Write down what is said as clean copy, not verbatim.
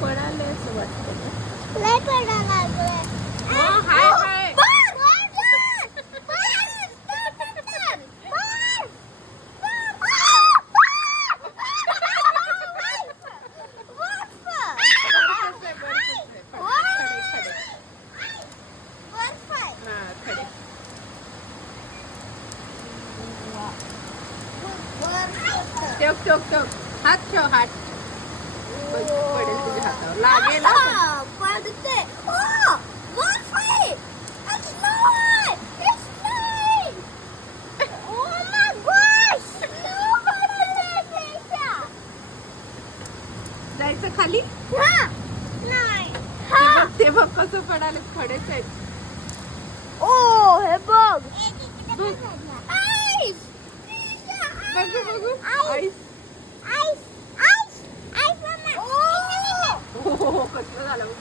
पडाले असं वाटतं. लय पडायला लागलंय. हाय हाय. ठेव ठेव ठेव हात ठेव हात पडेल तुझ्या हातावर लागेल पडते. बर्फ आहे. It's not. It's not. Oh my gosh. No पडते. जायचं खाली नाही. ते बघ कसं पडाले खडेच आहेत. ओ हे बघ. बघू बघू आईस हो कसं झालं बघ